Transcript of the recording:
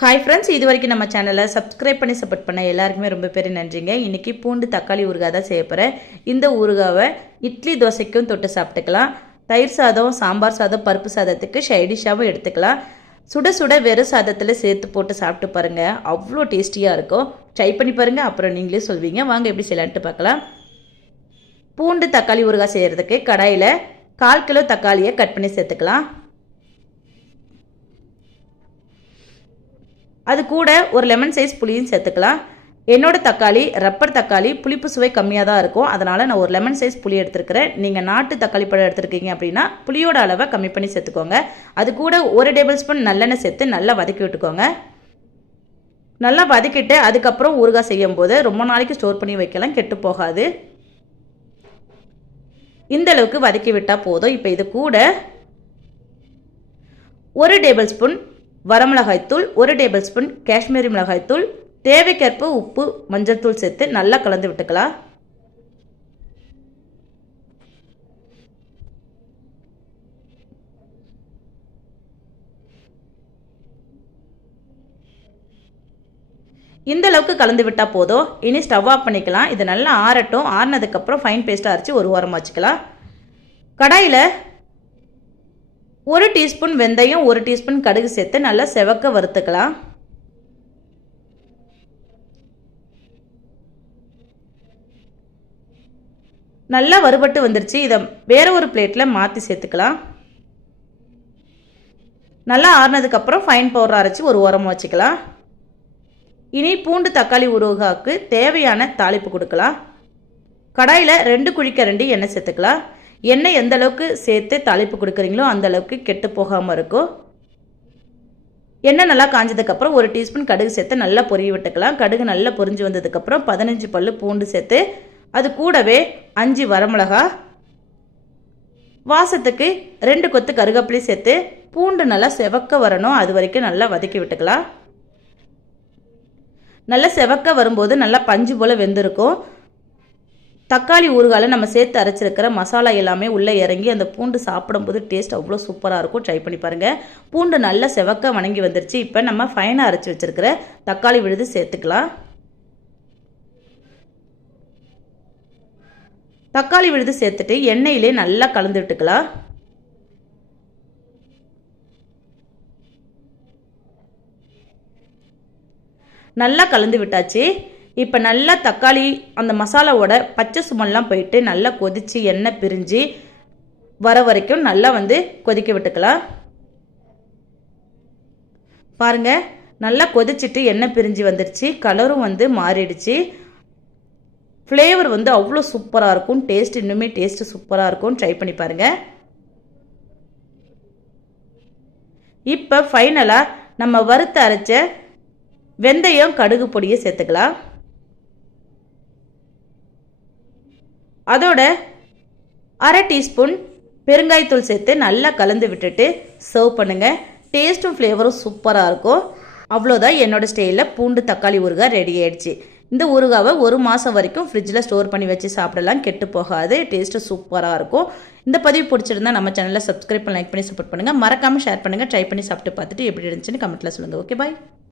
Hi friends, இது வரைக்கும் நம்ம சேனலை சப்ஸ்கிரைப் பண்ணி சப்போர்ட் பண்ண எல்லாருக்குமே ரொம்ப பெரிய நன்றிங்க. இன்றைக்கி பூண்டு தக்காளி ஊறுகாய் தான் செய்ய போகிறேன். இந்த ஊறுகாவை இட்லி தோசைக்கும் தொட்டு சாப்பிட்டுக்கலாம். தயிர் சாதம், சாம்பார் சாதம், பருப்பு சாதத்துக்கு சைடிஷாகவும் எடுத்துக்கலாம். சுட சுட வெறும் சாதத்தில் சேர்த்து போட்டு சாப்பிட்டு பாருங்கள், அவ்வளோ டேஸ்டியாக இருக்கும். ட்ரை பண்ணி பாருங்கள், அப்புறம் நீங்களே சொல்வீங்க. வாங்க எப்படி செய்யலான்ட்டு பார்க்கலாம். பூண்டு தக்காளி ஊறுகாய் செய்கிறதுக்கு கடாயில் 1/4 கிலோ தக்காளியை கட் பண்ணி சேர்த்துக்கலாம். அது கூட ஒரு லெமன் சைஸ் புளியும் சேர்த்துக்கலாம். என்னோட தக்காளி ரப்பர் தக்காளி, புளிப்பு சுவை கம்மியாக தான் இருக்கும். அதனால் நான் ஒரு லெமன் சைஸ் புளி எடுத்துருக்கிறேன். நீங்கள் நாட்டு தக்காளி பழம் எடுத்துருக்கீங்க அப்படின்னா புளியோட அளவை கம்மி பண்ணி சேர்த்துக்கோங்க. அது கூட 1 டேபிள் ஸ்பூன் நல்லெண்ணெய் சேர்த்து நல்லா வதக்கி விட்டுக்கோங்க. நல்லா வதக்கிட்டு அதுக்கப்புறம் ஊறுகாய் செய்யும் போது ரொம்ப நாளைக்கு ஸ்டோர் பண்ணி வைக்கலாம், கெட்டு போகாது. இந்த அளவுக்கு வதக்கி விட்டால் போதும். இப்போ இது கூட 1 டேபிள் ஸ்பூன் வரமிளகாய்த்தூள், 1 டேபிள் ஸ்பூன் காஷ்மீரி மிளகாய்த்தூள், தேவைக்கேற்ப உப்பு, மஞ்சள் தூள் சேர்த்து நல்லா கலந்து விட்டுக்கலாம். இந்த அளவுக்கு கலந்து விட்டால் போதும். இனி ஸ்டவ் ஆஃப் பண்ணிக்கலாம். இது நல்லா ஆறட்டும். ஆறினதுக்கப்புறம் ஃபைன் பேஸ்ட்டாக அரைச்சி ஒரு ஓரமாக வச்சுக்கலாம். கடாயில் 1 டீஸ்பூன் வெந்தயம், 1 டீஸ்பூன் கடுகு சேர்த்து நல்லா செவக்க வறுத்துக்கலாம். நல்லா வறுபட்டு வந்துருச்சு. இதை வேற ஒரு பிளேட்டில் மாற்றி சேர்த்துக்கலாம். நல்லா ஆறுனதுக்கப்புறம் ஃபைன் பவுடர் அரைச்சி ஒரு ஓரமாக வச்சுக்கலாம். இனி பூண்டு தக்காளி ஊறுகாய்க்கு தேவையான தாளிப்பு கொடுக்கலாம். கடாயில் 2 குழிக்கரண்டி எண்ணெய் சேர்த்துக்கலாம். எண்ணெய் எந்த அளவுக்கு சேர்த்து தாளிப்பு கொடுக்குறீங்களோ அந்த அளவுக்கு கெட்டு போகாமல் இருக்கும். எண்ணெய் நல்லா காஞ்சதுக்கப்புறம் 1 டீஸ்பூன் கடுகு சேர்த்து நல்லா பொரிய விட்டுக்கலாம். கடுகு நல்லா பொரிஞ்சு வந்ததுக்கப்புறம் 15 பல்லு பூண்டு சேர்த்து அது கூடவே 5 வரமிளகா, வாசத்துக்கு 2 கொத்து கருவேப்பிலை சேர்த்து பூண்டு நல்லா செவக்க வரணும், அது வரைக்கும் நல்லா வதக்கி விட்டுக்கலாம். நல்லா செவக்க வரும்போது நல்லா பஞ்சு போல் வெந்திருக்கும். தக்காளி ஊறுகாயில் நம்ம சேர்த்து அரைச்சிருக்கிற மசாலா எல்லாமே உள்ளே இறங்கி அந்த பூண்டு சாப்பிடும்போது டேஸ்ட் அவ்வளோ சூப்பராக இருக்கும். ட்ரை பண்ணி பாருங்கள். பூண்டு நல்லா செவக்க வணங்கி வந்துருச்சு. இப்போ நம்ம ஃபைனாக அரைச்சி வச்சுருக்கிற தக்காளி விழுது சேர்த்துக்கலாம். தக்காளி விழுது சேர்த்துட்டு எண்ணெயிலே நல்லா கலந்து விட்டுக்கலாம். நல்லா கலந்து விட்டாச்சு. இப்போ நல்லா தக்காளி அந்த மசாலாவோட பச்சை சுமெல்லாம் போயிட்டு நல்லா கொதித்து எண்ணெய் பிரிஞ்சு வர வரைக்கும் நல்லா கொதிக்க விட்டுக்கலாம். பாருங்கள், நல்லா கொதிச்சுட்டு எண்ணெய் பிரிஞ்சு வந்துடுச்சு. கலரும் மாறிடுச்சு. ஃப்ளேவர் அவ்வளோ சூப்பராக இருக்கும். டேஸ்ட் இன்னுமே டேஸ்ட்டு சூப்பராக இருக்கும். ட்ரை பண்ணி பாருங்கள். இப்போ ஃபைனலாக நம்ம வறுத்து அரைச்ச வெந்தயம் கடுகு பொடியை சேர்த்துக்கலாம். அதோட 1/2 டீஸ்பூன் பெருங்காயத்தூள் சேர்த்து நல்லா கலந்து விட்டுட்டு சர்வ் பண்ணுங்கள். டேஸ்ட்டும் ஃப்ளேவரும் சூப்பராக இருக்கும். அவ்வளோதான், என்னோட ஸ்டைலில் பூண்டு தக்காளி ஊறுகாய் ரெடி ஆயிடுச்சு. இந்த ஊறுகாவை 1 மாதம் வரைக்கும் ஃப்ரிட்ஜில் ஸ்டோர் பண்ணி வச்சு சாப்பிடலாம், கெட்டு போகாது. டேஸ்ட்டு சூப்பராக இருக்கும். இந்த பதிவு பிடிச்சிருந்தா நம்ம சேனலை சப்ஸ்கிரைப் பண்ணி லைக் பண்ணி சப்போர்ட் பண்ணுங்கள். மறக்காமல் ஷேர் பண்ணுங்கள். ட்ரை பண்ணி சாப்பிட்டு பார்த்துட்டு எப்படி இருந்துச்சுன்னு கமெண்ட்டில் சொல்லுங்கள். ஓகே, பாய்.